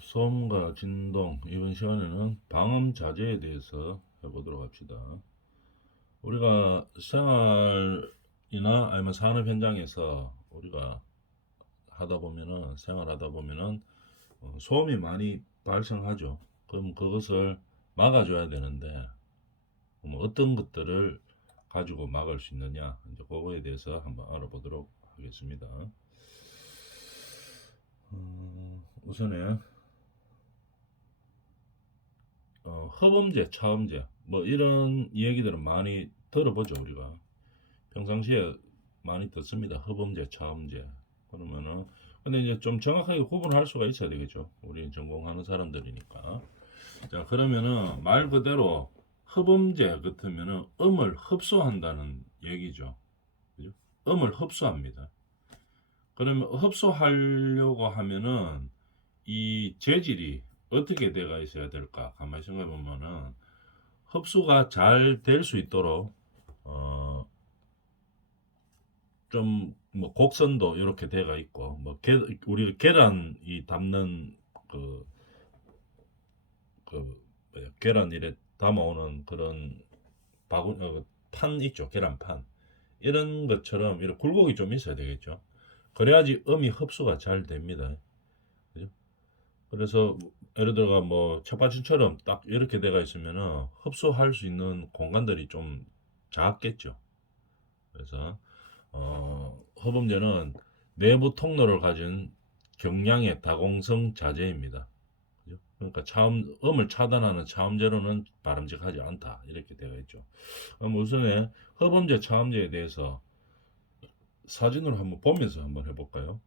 소음과 진동, 이번 시간에는 방음 자재에 대해서 해보도록 합시다. 우리가 생활이나 아니면 산업 현장에서 우리가 생활하다 보면은 소음이 많이 발생하죠. 그럼 그것을 막아줘야 되는데, 그럼 어떤 것들을 가지고 막을 수 있느냐, 이제 그거에 대해서 한번 알아보도록 하겠습니다. 우선에 허범제, 차음제 뭐 이런 얘기들은 많이 들어보죠. 우리가 평상시에 많이 듣습니다. 허범제, 차음제. 그러면은 근데 이제 좀 정확하게 구분할 수가 있어야 되겠죠. 우리 전공하는 사람들이니까. 자, 그러면은 말 그대로 허범제 같으면은 음을 흡수한다는 얘기죠. 그죠? 음을 흡수합니다. 그러면 흡수하려고 하면은 이 재질이 어떻게 돼가 있어야 될까? 가만히 생각해 보면은 흡수가 잘 될 수 있도록 좀 뭐 곡선도 이렇게 돼가 있고 뭐 우리가 계란이 담는 그, 계란 이래 담아오는 그런 판 있죠. 계란판 이런 것처럼 이런 굴곡이 좀 있어야 되겠죠. 그래야지 음이 흡수가 잘 됩니다. 그죠? 그래서 예를 들어가 뭐 책받침처럼 딱 이렇게 돼가 있으면은 흡수할 수 있는 공간들이 좀 작겠죠. 그래서 허범제는 내부 통로를 가진 경량의 다공성 자재입니다. 그죠? 그러니까 음을 차단하는 차음제로는 바람직하지 않다. 이렇게 되어 있죠. 그럼 우선에 허범제, 차음제에 대해서 사진으로 한번 보면서 한번 해볼까요?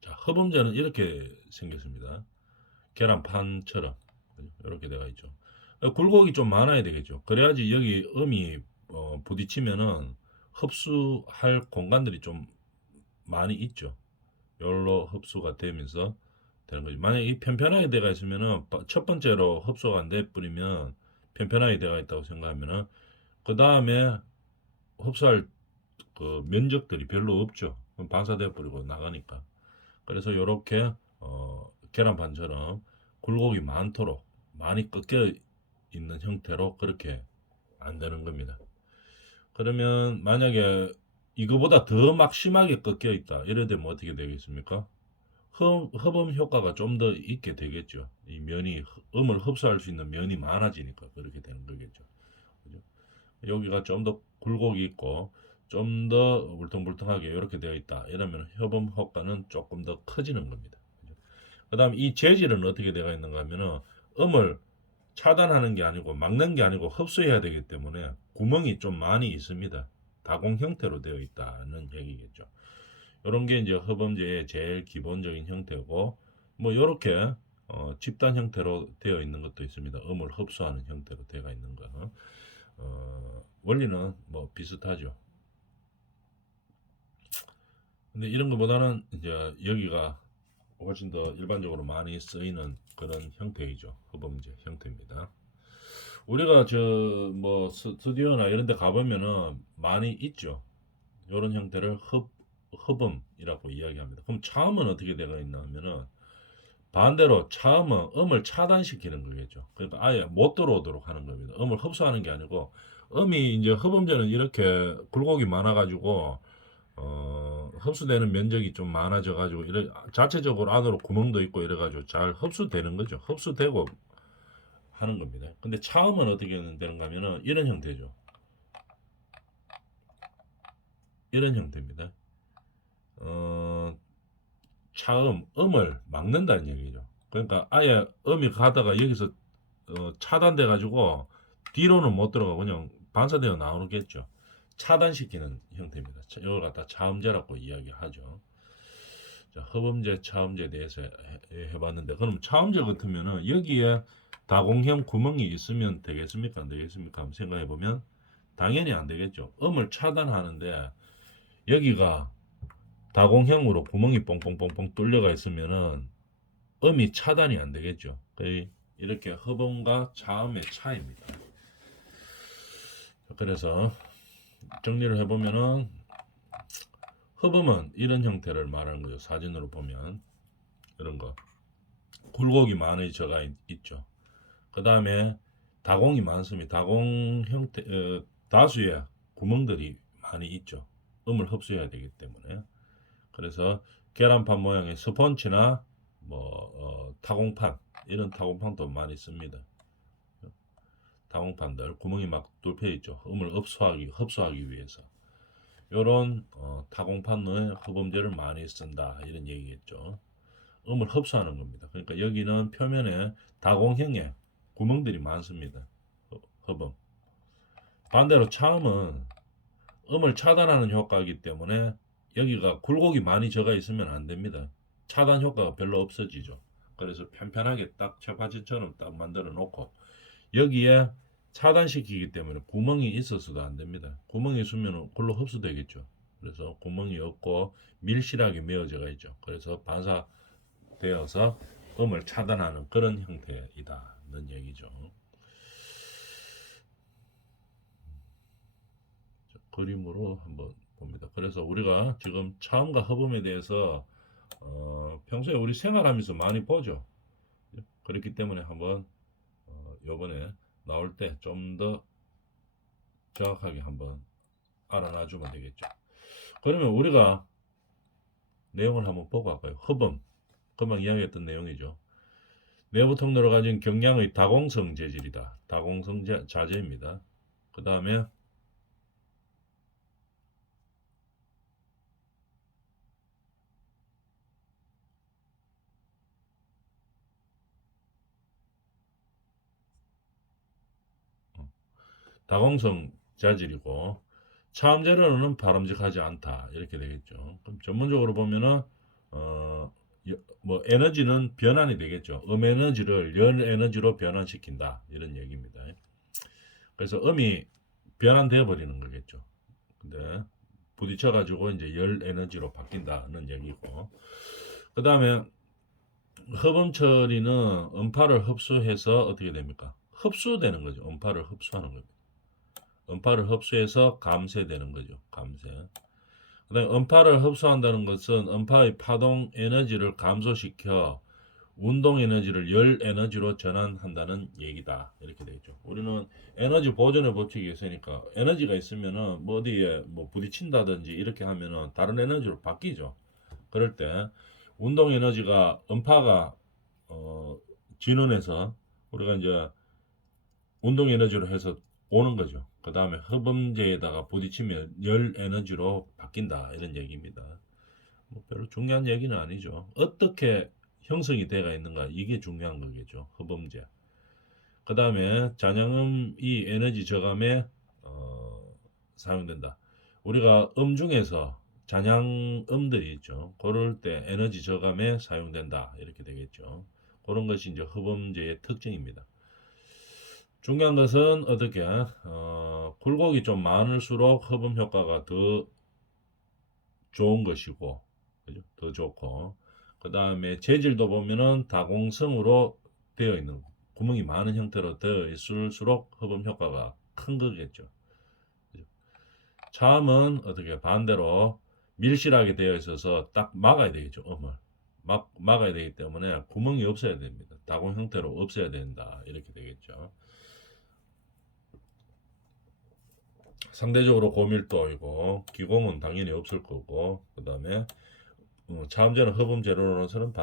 자, 허범제는 이렇게 생겼습니다. 계란판처럼 이렇게 되어 있죠. 굴곡이 좀 많아야 되겠죠. 그래야지 여기 음이 부딪히면은 흡수할 공간들이 좀 많이 있죠. 열로 흡수가 되면서 되는 거지. 만약에 이 편편하게 돼가 있으면은 첫 번째로 흡수가 안 돼 버리면 편편하게 돼가 있다고 생각하면은 그 다음에 흡수할 그 면적들이 별로 없죠. 그럼 방사돼 버리고 나가니까. 그래서 이렇게 계란판처럼 굴곡이 많도록 많이 꺾여 있는 형태로 그렇게 안 되는 겁니다. 그러면 만약에 이거보다 더 막 심하게 꺾여 있다. 이래 되면 어떻게 되겠습니까? 흡음 효과가 좀 더 있게 되겠죠. 이 면이 음을 흡수할 수 있는 면이 많아지니까 그렇게 되는 거겠죠. 그죠? 여기가 좀 더 굴곡이 있고 좀 더 울퉁불퉁하게 이렇게 되어 있다. 이러면 흡음 효과는 조금 더 커지는 겁니다. 그 다음 이 재질은 어떻게 되어 있는가 하면은 음을 차단하는 게 아니고 막는 게 아니고 흡수해야 되기 때문에 구멍이 좀 많이 있습니다. 다공 형태로 되어 있다는 얘기겠죠. 이런 게 이제 흡음제의 제일 기본적인 형태고 뭐 이렇게 집단 형태로 되어 있는 것도 있습니다. 음을 흡수하는 형태로 되어 있는 거. 원리는 뭐 비슷하죠. 근데 이런 것보다는 이제 여기가 훨씬 더 일반적으로 많이 쓰이는 그런 형태이죠. 흡음제 형태입니다. 우리가 저 뭐 스튜디오나 이런 데 가보면은 많이 있죠. 이런 형태를 흡음이라고 이야기합니다. 그럼 차음은 어떻게 되어 있나 하면은 반대로 차음은 음을 차단시키는 거겠죠. 그러니까 아예 못 들어오도록 하는 겁니다. 음을 흡수하는 게 아니고 음이 이제 흡음제는 이렇게 굴곡이 많아가지고 흡수되는 면적이 좀 많아져가지고 이래 자체적으로 안으로 구멍도 있고 이래가지고 잘 흡수되는 거죠. 흡수되고 하는 겁니다. 근데 차음은 어떻게 되는가 하면은 이런 형태죠. 이런 형태입니다. 어, 음을 막는다는 얘기죠. 그러니까 아예 음이 가다가 여기서 차단돼 가지고 뒤로는 못 들어가고 그냥 반사되어 나오겠죠. 차단시키는 형태입니다. 이걸 갖다 차음제라고 이야기하죠. 자, 허범제, 차음제에 대해서 해봤는데 그럼 차음제 같으면은 여기에 다공형 구멍이 있으면 되겠습니까? 안 되겠습니까? 한번 생각해 보면 당연히 안 되겠죠. 음을 차단하는데 여기가 다공형으로 구멍이 뻥뻥뻥뻥 뚫려가 있으면은 음이 차단이 안 되겠죠. 거의 이렇게 허범과 차음의 차이입니다. 그래서 정리를 해보면은 흡음은 이런 형태를 말하는 거죠. 사진으로 보면 이런 거 굴곡이 많이 들어가 있죠. 그 다음에 다공이 많습니다. 다공 형태 다수의 구멍들이 많이 있죠. 음을 흡수해야 되기 때문에. 그래서 계란판 모양의 스펀지나 타공판 이런 타공판도 많이 씁니다. 타공판들 구멍이 막 뚫려 있죠. 음을 흡수하기 위해서. 요런 타공판의 흡음제를 많이 쓴다 이런 얘기겠죠. 음을 흡수하는 겁니다. 그러니까 여기는 표면에 다공형의 구멍들이 많습니다. 흡음. 반대로 차음은 음을 차단하는 효과이기 때문에 여기가 굴곡이 많이 들어가 있으면 안 됩니다. 차단 효과가 별로 없어지죠. 그래서 편편하게 딱 책받침처럼 딱 만들어 놓고 여기에 차단시키기 때문에 구멍이 있어서도 안 됩니다. 구멍이 있으면 글로 흡수되겠죠. 그래서 구멍이 없고 밀실하게 메어져 있죠. 그래서 반사되어서 음을 차단하는 그런 형태이다는 얘기죠. 그림으로 한번 봅니다. 그래서 우리가 지금 차음과 흡음에 대해서 평소에 우리 생활하면서 많이 보죠. 그렇기 때문에 한번 요번에 나올 때 좀 더 정확하게 한번 알아놔주면 되겠죠. 그러면 우리가 내용을 한번 보고 갈까요? 흡음, 금방 이야기했던 내용이죠. 내부 통로를 가진 경량의 다공성 재질이다. 다공성 자재입니다. 그 다음에 다공성 자질이고 차음 재료는 바람직하지 않다 이렇게 되겠죠. 그럼 전문적으로 보면은 에너지는 변환이 되겠죠. 에너지를 열 에너지로 변환시킨다 이런 얘기입니다. 그래서 음이 변환되어 버리는 거겠죠. 근데 부딪혀 가지고 이제 열 에너지로 바뀐다는 얘기고 그 다음에 흡음 처리는 음파를 흡수해서 어떻게 됩니까? 흡수되는 거죠. 음파를 흡수하는 겁니다. 음파를 흡수해서 감쇄되는 거죠. 감쇄. 그다음에 음파를 흡수한다는 것은 음파의 파동 에너지를 감소시켜 운동 에너지를 열 에너지로 전환한다는 얘기다. 이렇게 되죠. 우리는 에너지 보존의 법칙이 있으니까 에너지가 있으면은 뭐 어디에 뭐 부딪힌다든지 이렇게 하면은 다른 에너지로 바뀌죠. 그럴 때 운동 에너지가 음파가 진원해서 우리가 이제 운동 에너지로 해서 오는 거죠. 그 다음에 흡음재에다가 부딪히면 열 에너지로 바뀐다 이런 얘기입니다. 뭐 별로 중요한 얘기는 아니죠. 어떻게 형성이 되어 있는가 이게 중요한 거겠죠. 흡음재. 그 다음에 잔향음이 에너지 저감에 사용된다. 우리가 음 중에서 잔향음들이 있죠. 그럴 때 에너지 저감에 사용된다 이렇게 되겠죠. 그런 것이 이제 흡음재의 특징입니다. 중요한 것은 어떻게 굴곡이 좀 많을수록 흡음 효과가 더 좋은 것이고 그죠? 더 좋고 그 다음에 재질도 보면은 다공성으로 되어 있는 구멍이 많은 형태로 되어 있을수록 흡음 효과가 큰 거겠죠. 그죠? 차음은 어떻게 반대로 밀실하게 되어 있어서 딱 막아야 되겠죠. 음을 막아야 되기 때문에 구멍이 없어야 됩니다. 다공 형태로 없어야 된다 이렇게 되겠죠. 상대적으로 고밀도이고 기공은 당연히 없을 거고 그 다음에 차음제는 흡음 재료로서는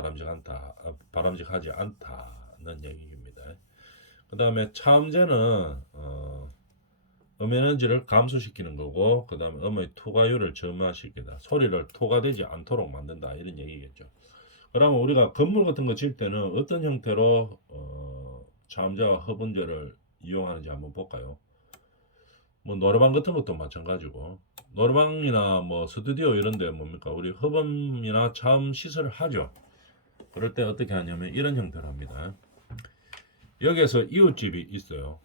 바람직하지 않다는 얘기입니다. 그 다음에 차음제는 음에너지를 감소시키는 거고 그 다음에 음의 투과율을 저하시키다 소리를 투과되지 않도록 만든다 이런 얘기겠죠. 그러면 우리가 건물 같은 거 질 때는 어떤 형태로 차음제와 흡음제를 이용하는지 한번 볼까요? 뭐 노래방 같은 것도 마찬가지고 노래방이나 뭐 스튜디오 이런 데 뭡니까 우리 흡음이나 차음 시설을 하죠. 그럴 때 어떻게 하냐면 이런 형태로 합니다. 여기에서 이웃집이 있어요.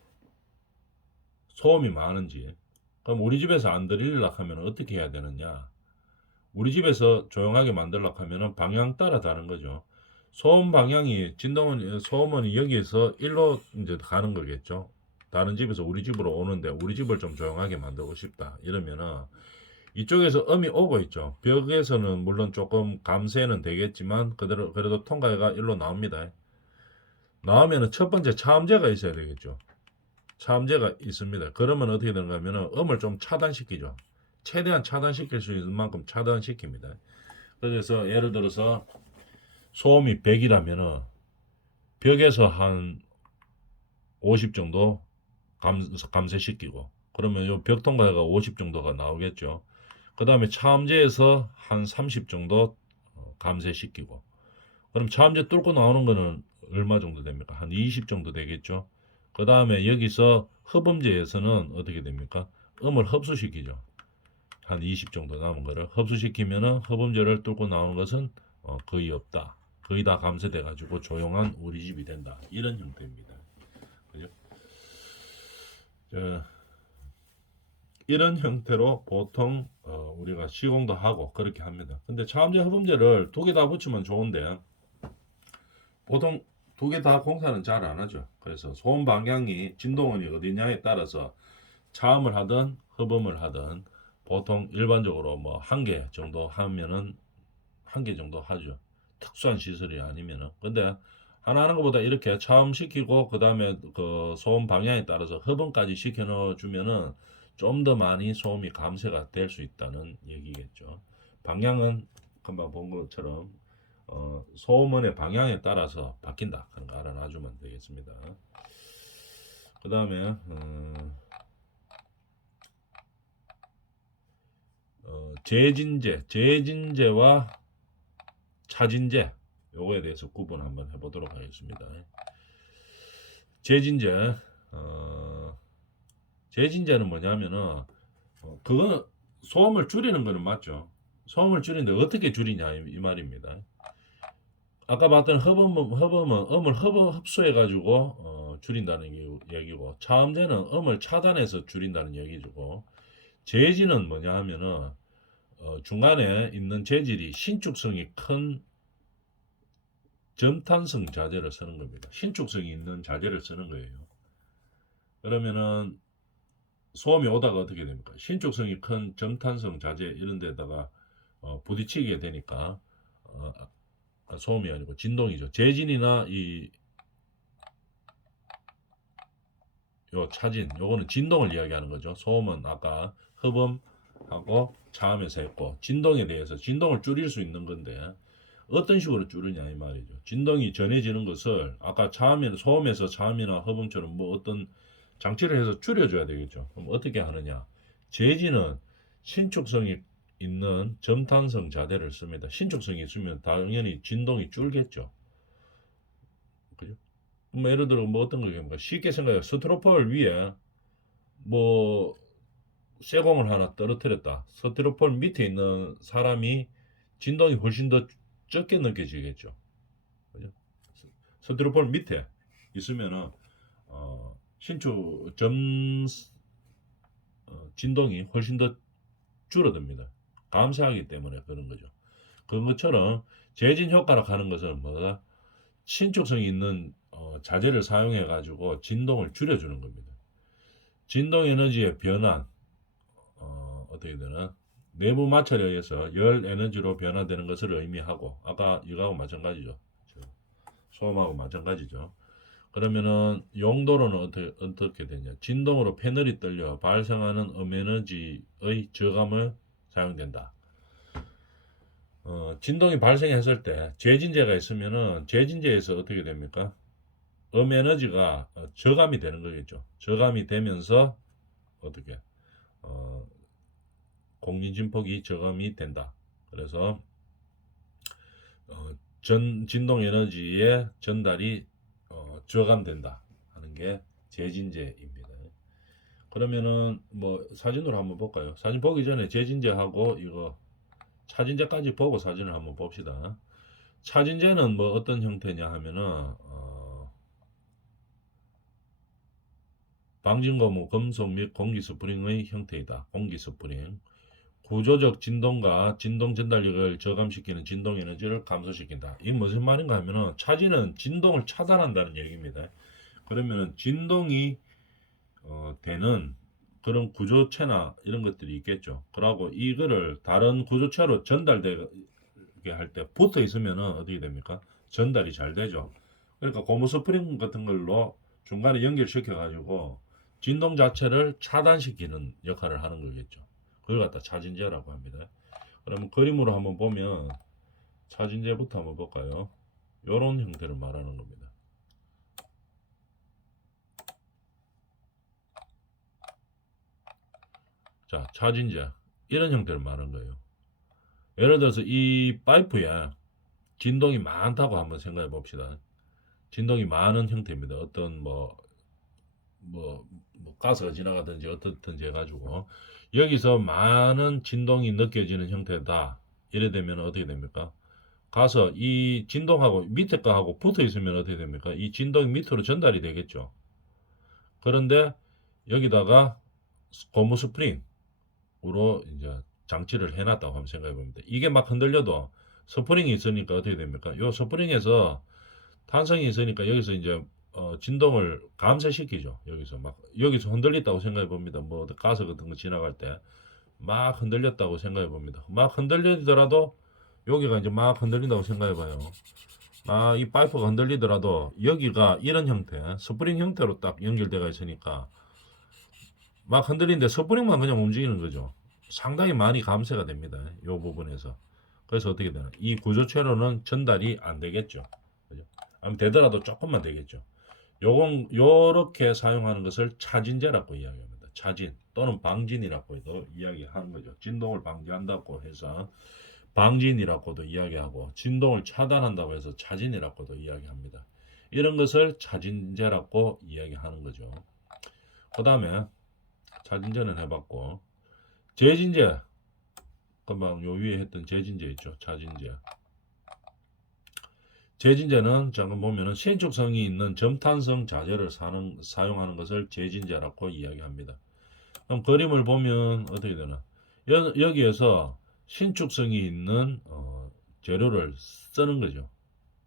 소음이 많은지. 그럼 우리 집에서 안 들리려고 하면 어떻게 해야 되느냐? 우리 집에서 조용하게 만들려고 하면 방향 따라 다른 거죠. 소음 방향이 소음은 여기에서 일로 이제 가는 거겠죠. 다른 집에서 우리 집으로 오는데 우리 집을 좀 조용하게 만들고 싶다 이러면은 이쪽에서 음이 오고 있죠. 벽에서는 물론 조금 감쇄는 되겠지만 그래도 통과가 일로 나옵니다. 나오면은 첫 번째 차음제가 있어야 되겠죠. 차음제가 있습니다. 그러면 어떻게 되는가 하면은 음을 좀 차단시키죠. 최대한 차단시킬 수 있는 만큼 차단시킵니다. 그래서 예를 들어서 소음이 100이라면은 벽에서 한 50 정도 감쇄시키고 그러면 요 벽 통과가 50 정도가 나오겠죠. 그 다음에 차음제에서 한 30 정도 감쇄시키고 그럼 차음제 뚫고 나오는 거는 얼마 정도 됩니까? 한 20 정도 되겠죠. 그 다음에 여기서 흡음제에서는 어떻게 됩니까? 음을 흡수시키죠. 한 20 정도 남은 거를 흡수시키면은 흡음제를 뚫고 나오는 것은 거의 없다. 거의 다 감쇄돼 가지고 조용한 우리 집이 된다. 이런 형태입니다. 그죠? 이런 형태로 보통 우리가 시공도 하고 그렇게 합니다. 근데 차음제 흡음제를 두 개 다 붙이면 좋은데 보통 두 개 다 공사는 잘 안 하죠. 그래서 소음 방향이 진동원이 어디냐에 따라서 차음을 하든 흡음을 하든 보통 일반적으로 뭐 한 개 정도 하면은 한 개 정도 하죠. 특수한 시설이 아니면은. 근데 하나 하는 것보다 이렇게 차음시키고 그 다음에 그 소음 방향에 따라서 흡음까지 시켜 넣어 주면은 좀 더 많이 소음이 감쇄가 될 수 있다는 얘기겠죠. 방향은 금방 본 것처럼 소음원의 방향에 따라서 바뀐다. 그런 거 알아놔주면 되겠습니다. 그 다음에 재진제와 차진제 요거에 대해서 구분 한번 해보도록 하겠습니다. 재진제 재진제는 뭐냐면은 그거는 소음을 줄이는 거는 맞죠. 소음을 줄이는데 어떻게 줄이냐 이 말입니다. 아까 봤던 흡음은 음을 흡수해 가지고 줄인다는 얘기고 차음제는 음을 차단해서 줄인다는 얘기고 재진은 뭐냐 하면은 중간에 있는 재질이 신축성이 큰 점탄성 자재를 쓰는 겁니다. 신축성이 있는 자재를 쓰는 거예요. 그러면은 소음이 오다가 어떻게 됩니까? 신축성이 큰 점탄성 자재 이런 데다가 부딪히게 되니까 소음이 아니고 진동이죠. 재진이나 요 차진 요거는 진동을 이야기하는 거죠. 소음은 아까 흡음하고 차음에서 했고 진동에 대해서 진동을 줄일 수 있는 건데 어떤 식으로 줄이냐 이 말이죠. 진동이 전해지는 것을 아까 소음에서 차음이나 흡음처럼 뭐 어떤 장치를 해서 줄여줘야 되겠죠. 그럼 어떻게 하느냐? 재진은 신축성이 있는 점탄성 자재를 씁니다. 신축성이 있으면 당연히 진동이 줄겠죠. 그죠? 뭐 예를 들어 뭐 어떤 거겠습니까? 쉽게 생각해 스티로폴 위에 뭐 쇠공을 하나 떨어뜨렸다. 스티로폴 밑에 있는 사람이 진동이 훨씬 더 적게 느껴지겠죠. 그죠? 스티로폴 밑에 있으면은 신축 진동이 훨씬 더 줄어듭니다. 감소하기 때문에 그런 거죠. 그런 것처럼 재진 효과라고 하는 것은 뭐다? 신축성이 있는 자재를 사용해 가지고 진동을 줄여주는 겁니다. 진동 에너지의 변환 어떻게 되나? 내부 마찰에 의해서 열 에너지로 변화되는 것을 의미하고 아까 이거하고 마찬가지죠. 소음하고 마찬가지죠. 그러면은 용도로는 어떻게 되냐? 진동으로 패널이 떨려 발생하는 에너지의 저감을 사용된다. 진동이 발생했을 때 재진제가 있으면은 재진제에서 어떻게 됩니까? 에너지가 저감이 되는 거겠죠. 저감이 되면서 어떻게 공진진폭이 저감이 된다. 그래서 진동 에너지의 전달이 저감된다 하는 게 재진제입니다. 그러면은 뭐 사진으로 한번 볼까요? 사진 보기 전에 재진제하고 이거 차진제까지 보고 사진을 한번 봅시다. 차진제는 뭐 어떤 형태냐 하면은 방진고무 금속 및 공기 스프링의 형태이다. 공기 스프링. 구조적 진동과 진동 전달력을 저감시키는 진동 에너지를 감소시킨다. 이게 무슨 말인가 하면은 차진은 진동을 차단한다는 얘기입니다. 그러면은 진동이 되는 그런 구조체나 이런 것들이 있겠죠. 그러고 이거를 다른 구조체로 전달되게 할 때 붙어 있으면은 어떻게 됩니까? 전달이 잘 되죠. 그러니까 고무 스프링 같은 걸로 중간에 연결시켜 가지고 진동 자체를 차단시키는 역할을 하는 거겠죠. 그걸 갖다 차진제라고 합니다. 그러면 그림으로 한번 보면 차진제부터 한번 볼까요? 이런 형태를 말하는 겁니다. 자, 차진제 이런 형태를 말하는 거예요. 예를 들어서 이 파이프에 진동이 많다고 한번 생각해 봅시다. 진동이 많은 형태입니다. 어떤 뭐 가스가 지나가든지 어떻든지 해가지고 여기서 많은 진동이 느껴지는 형태다. 이래 되면 어떻게 됩니까? 가서 이 진동하고 밑에 거하고 붙어 있으면 어떻게 됩니까? 이 진동이 밑으로 전달이 되겠죠. 그런데 여기다가 고무 스프링으로 이제 장치를 해놨다고 한번 생각해 봅니다. 이게 막 흔들려도 스프링이 있으니까 어떻게 됩니까? 요 스프링에서 탄성이 있으니까 여기서 이제 진동을 감쇄시키죠. 여기서 흔들렸다고 생각해 봅니다. 뭐 가스 같은 거 지나갈 때 막 흔들렸다고 생각해 봅니다. 막 흔들리더라도 여기가 이제 막 흔들린다고 생각해 봐요. 이 파이프가 흔들리더라도 여기가 이런 형태, 스프링 형태로 딱 연결되어 있으니까 막 흔들리는데 스프링만 그냥 움직이는 거죠. 상당히 많이 감쇄가 됩니다. 이 부분에서. 그래서 어떻게 되나? 이 구조체로는 전달이 안 되겠죠. 그죠? 아니면 되더라도 조금만 되겠죠. 요렇게 사용하는 것을 차진제라고 이야기합니다. 차진 또는 방진이라고도 이야기하는 거죠. 진동을 방지한다고 해서 방진이라고도 이야기하고 진동을 차단한다고 해서 차진이라고도 이야기합니다. 이런 것을 차진제라고 이야기하는 거죠. 그 다음에 차진제는 해봤고 재진제 금방 요 위에 했던 재진제 있죠. 차진제. 재진제는 잠깐 보면은 신축성이 있는 점탄성 자재를 사용하는 것을 재진제라고 이야기합니다. 그럼 그림을 보면 어떻게 되나? 여기에서 신축성이 있는 재료를 쓰는 거죠.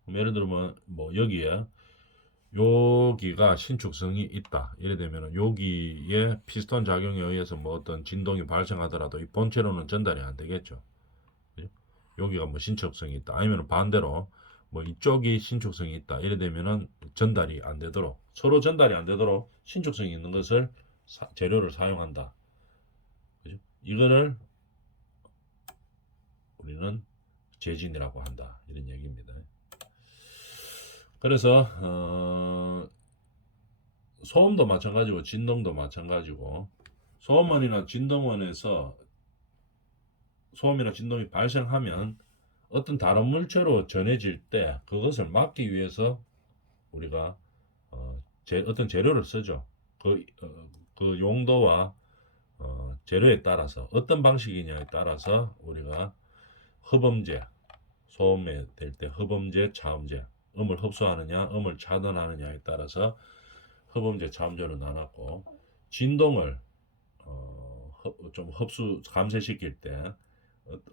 예를 들면 뭐 여기가 신축성이 있다. 이래 되면 여기에 피스톤 작용에 의해서 뭐 어떤 진동이 발생하더라도 이 본체로는 전달이 안 되겠죠. 그죠? 여기가 뭐 신축성이 있다. 아니면 반대로 뭐 이쪽이 신축성이 있다. 이래 되면은 전달이 안 되도록 서로 전달이 안 되도록 신축성이 있는 것을 재료를 사용한다. 그죠? 이거를 우리는 재진이라고 한다. 이런 얘기입니다. 그래서 소음도 마찬가지고 진동도 마찬가지고 소음원이나 진동원에서 소음이나 진동이 발생하면 어떤 다른 물체로 전해질 때 그것을 막기 위해서 우리가 어떤 재료를 쓰죠. 그 용도와 재료에 따라서 어떤 방식이냐에 따라서 우리가 흡음재, 소음에 될 때 흡음재, 차음재, 음을 흡수하느냐, 음을 차단하느냐에 따라서 흡음재, 차음재로 나눴고 진동을 좀 흡수 감쇄시킬 때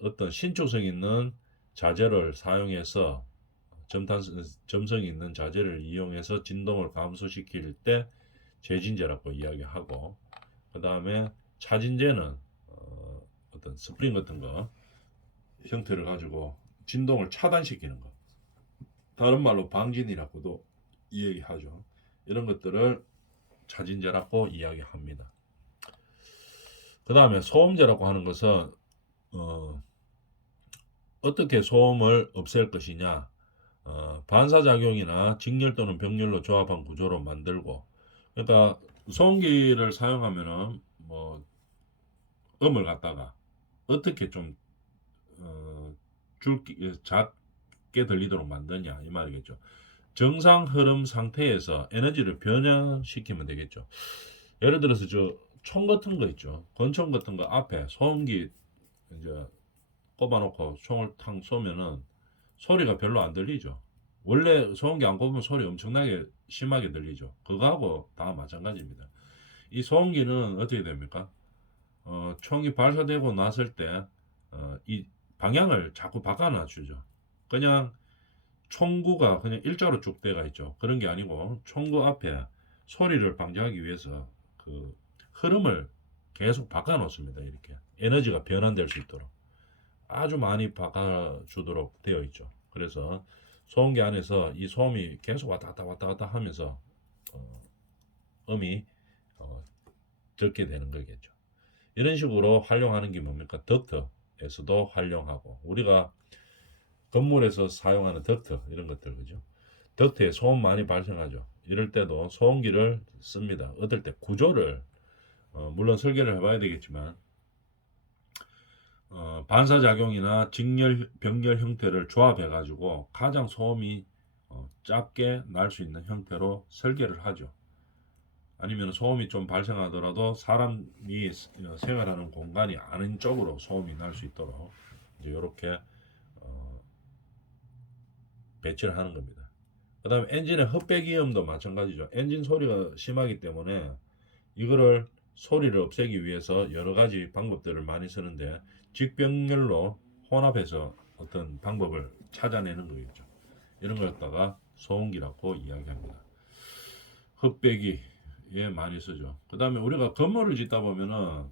어떤 신축성 있는 자재를 사용해서 점성 있는 자재를 이용해서 진동을 감소시킬 때 재진제라고 이야기하고 그 다음에 차진제는 어떤 스프링 같은 거 형태를 가지고 진동을 차단시키는 것 다른 말로 방진이라고도 이야기하죠. 이런 것들을 차진제라고 이야기합니다. 그 다음에 소음제라고 하는 것은 어떻게 소음을 없앨 것이냐 반사작용이나 직렬 또는 병렬로 조합한 구조로 만들고 그러니까 소음기를 사용하면은 뭐 음을 갖다가 어떻게 좀 작게 들리도록 만드냐 이 말이겠죠. 정상 흐름 상태에서 에너지를 변형시키면 되겠죠. 예를 들어서 저 총 같은 거 있죠. 권총 같은 거 앞에 소음기 이제 꼽아놓고 총을 탕 쏘면은 소리가 별로 안 들리죠. 원래 소음기 안 꼽으면 소리 엄청나게 심하게 들리죠. 그거하고 다 마찬가지입니다. 이 소음기는 어떻게 됩니까? 총이 발사되고 났을 때, 이 방향을 자꾸 바꿔놔 주죠. 그냥 총구가 그냥 일자로 쭉 돼가 있죠. 그런 게 아니고 총구 앞에 소리를 방지하기 위해서 그 흐름을 계속 바꿔 놓습니다. 이렇게 에너지가 변환될 수 있도록 아주 많이 바꿔주도록 되어 있죠. 그래서 소음기 안에서 이 소음이 계속 왔다 갔다 하면서 음이 적게 되는 거겠죠. 이런 식으로 활용하는 게 뭡니까? 덕트에서도 활용하고, 우리가 건물에서 사용하는 덕트 이런 것들, 그죠? 덕트에 소음 많이 발생하죠. 이럴 때도 소음기를 씁니다. 어떨 때 구조를 물론 설계를 해봐야 되겠지만 반사작용이나 직렬, 병렬 형태를 조합해 가지고 가장 소음이 작게 날 수 있는 형태로 설계를 하죠. 아니면 소음이 좀 발생하더라도 사람이 생활하는 공간이 아닌 쪽으로 소음이 날 수 있도록 이제 이렇게 배치를 하는 겁니다. 그 다음에 엔진의 흡배기음도 마찬가지죠. 엔진 소리가 심하기 때문에 이거를 소리를 없애기 위해서 여러 가지 방법들을 많이 쓰는데 직병렬로 혼합해서 어떤 방법을 찾아내는 거겠죠. 이런 걸 갖다가 소음기라고 이야기합니다. 흡배기에 많이 쓰죠. 그 다음에 우리가 건물을 짓다 보면은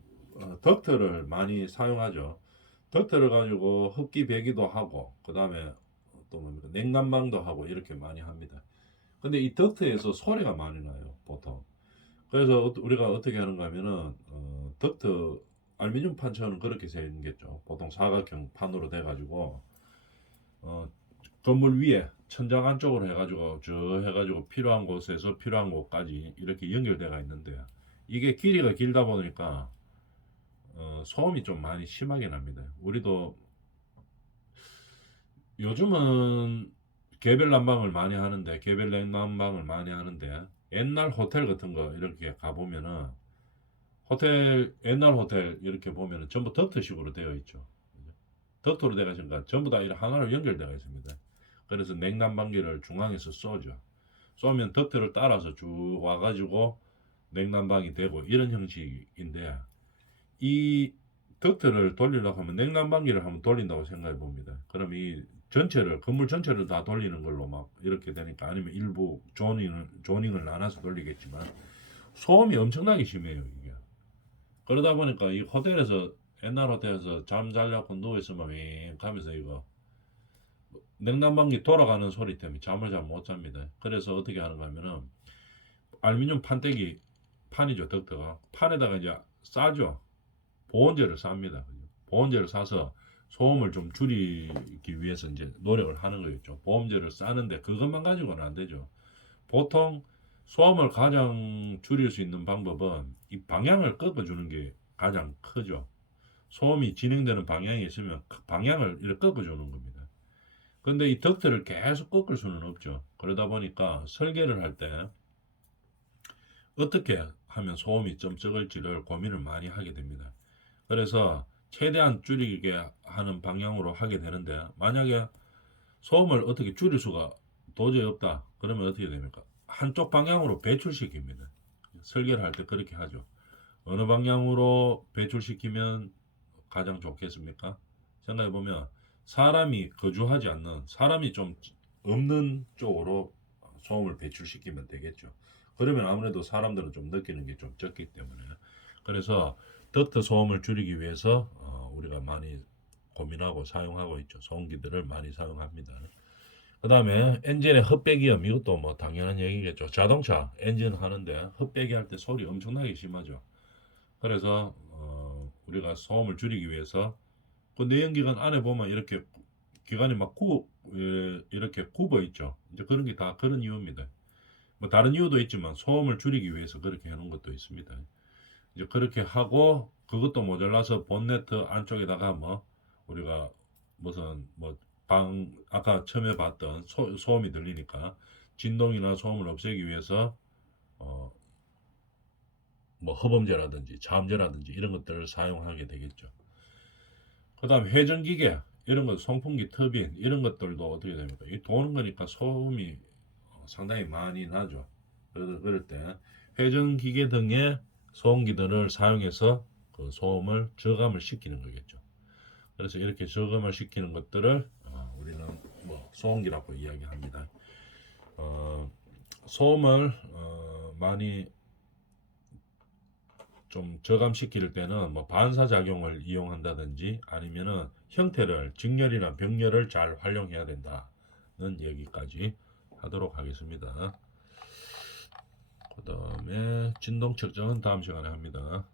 덕트를 많이 사용하죠. 덕트를 가지고 흡기 배기도 하고 그 다음에 또 뭡니까 냉난방도 하고 이렇게 많이 합니다. 근데 이 덕트에서 소리가 많이 나요, 보통. 그래서 우리가 어떻게 하는가 하면은 덕트 알루미늄 판처럼 그렇게 생겼죠. 보통 사각형 판으로 돼가지고 어, 건물 위에 천장 안쪽으로 해가지고 저 해가지고 필요한 곳에서 필요한 곳까지 이렇게 연결돼가 있는데 이게 길이가 길다 보니까 소음이 좀 많이 심하게 납니다. 우리도 요즘은 개별 난방을 많이 하는데 개별 냉난방을 많이 하는데 옛날 호텔 같은 거 이렇게 가보면은 호텔 옛날 호텔 이렇게 보면은 전부 덕트식으로 되어 있죠. 덕트로 되어 있으니까 전부 다 이렇게 하나로 연결되어 있습니다. 그래서 냉난방기를 중앙에서 쏘죠. 쏘면 덕트를 따라서 쭉 와가지고 냉난방이 되고 이런 형식인데 이 덕트를 돌리려고 하면 냉난방기를 한번 돌린다고 생각해 봅니다. 그럼 이 전체를 건물 전체를 다 돌리는 걸로 막 이렇게 되니까 아니면 일부 조닝을 나눠서 돌리겠지만 소음이 엄청나게 심해요 이게. 그러다 보니까 이 호텔에서 옛날 호텔에서 잠 자려고 누워 있으면 윙 하면서 이거 냉난방기 돌아가는 소리 때문에 잠을 잘 못 잡니다. 그래서 어떻게 하는가 하면은 알루미늄 판때기 판이죠 덕트가 판에다가 이제 싸죠. 보온재를 쌉니다. 보온재를 싸서 소음을 좀 줄이기 위해서 이제 노력을 하는 거겠죠. 보온재를 싸는데 그것만 가지고는 안 되죠. 보통 소음을 가장 줄일 수 있는 방법은 이 방향을 꺾어주는 게 가장 크죠. 소음이 진행되는 방향이 있으면 그 방향을 이렇게 꺾어주는 겁니다. 근데 이 덕트를 계속 꺾을 수는 없죠. 그러다 보니까 설계를 할 때 어떻게 하면 소음이 좀 적을지를 고민을 많이 하게 됩니다. 그래서 최대한 줄이게 하는 방향으로 하게 되는데 만약에 소음을 어떻게 줄일 수가 도저히 없다. 그러면 어떻게 됩니까? 한쪽 방향으로 배출시킵니다. 설계를 할 때 그렇게 하죠. 어느 방향으로 배출시키면 가장 좋겠습니까? 생각해보면 사람이 거주하지 않는 사람이 좀 없는 쪽으로 소음을 배출시키면 되겠죠. 그러면 아무래도 사람들은 좀 느끼는 게 좀 적기 때문에 그래서 덕트 소음을 줄이기 위해서 우리가 많이 고민하고 사용하고 있죠. 소음기들을 많이 사용합니다. 그 다음에 엔진의 흡배기음 이것도 뭐 당연한 얘기겠죠. 자동차 엔진 하는데 흡배기 할 때 소리 엄청나게 심하죠. 그래서 우리가 소음을 줄이기 위해서 그 내연기관 안에 보면 이렇게 기관이 막 이렇게 굽어 있죠. 이제 그런 게 다 그런 이유입니다. 뭐 다른 이유도 있지만 소음을 줄이기 위해서 그렇게 해놓은 것도 있습니다. 이제 그렇게 하고 그것도 모자라서 본네트 안쪽에다가 뭐 우리가 무슨 뭐 방 아까 처음에 봤던 소음이 들리니까 진동이나 소음을 없애기 위해서 뭐 허범제라든지 자음제라든지 이런 것들을 사용하게 되겠죠. 그다음 회전기계 이런 것 송풍기 터빈 이런 것들도 어떻게 됩니까? 이 도는 거니까 소음이 상당히 많이 나죠. 그럴 때 회전기계 등의 소음기들을 사용해서 그 소음을 저감을 시키는 거겠죠. 그래서 이렇게 저감을 시키는 것들을 우리는 뭐 소음기라고 이야기합니다. 소음을 많이 좀 저감시킬 때는 뭐 반사작용을 이용한다든지 아니면은 형태를 직렬이나 병렬을 잘 활용해야 된다는 얘기까지 하도록 하겠습니다. 그 다음에 진동 측정은 다음 시간에 합니다.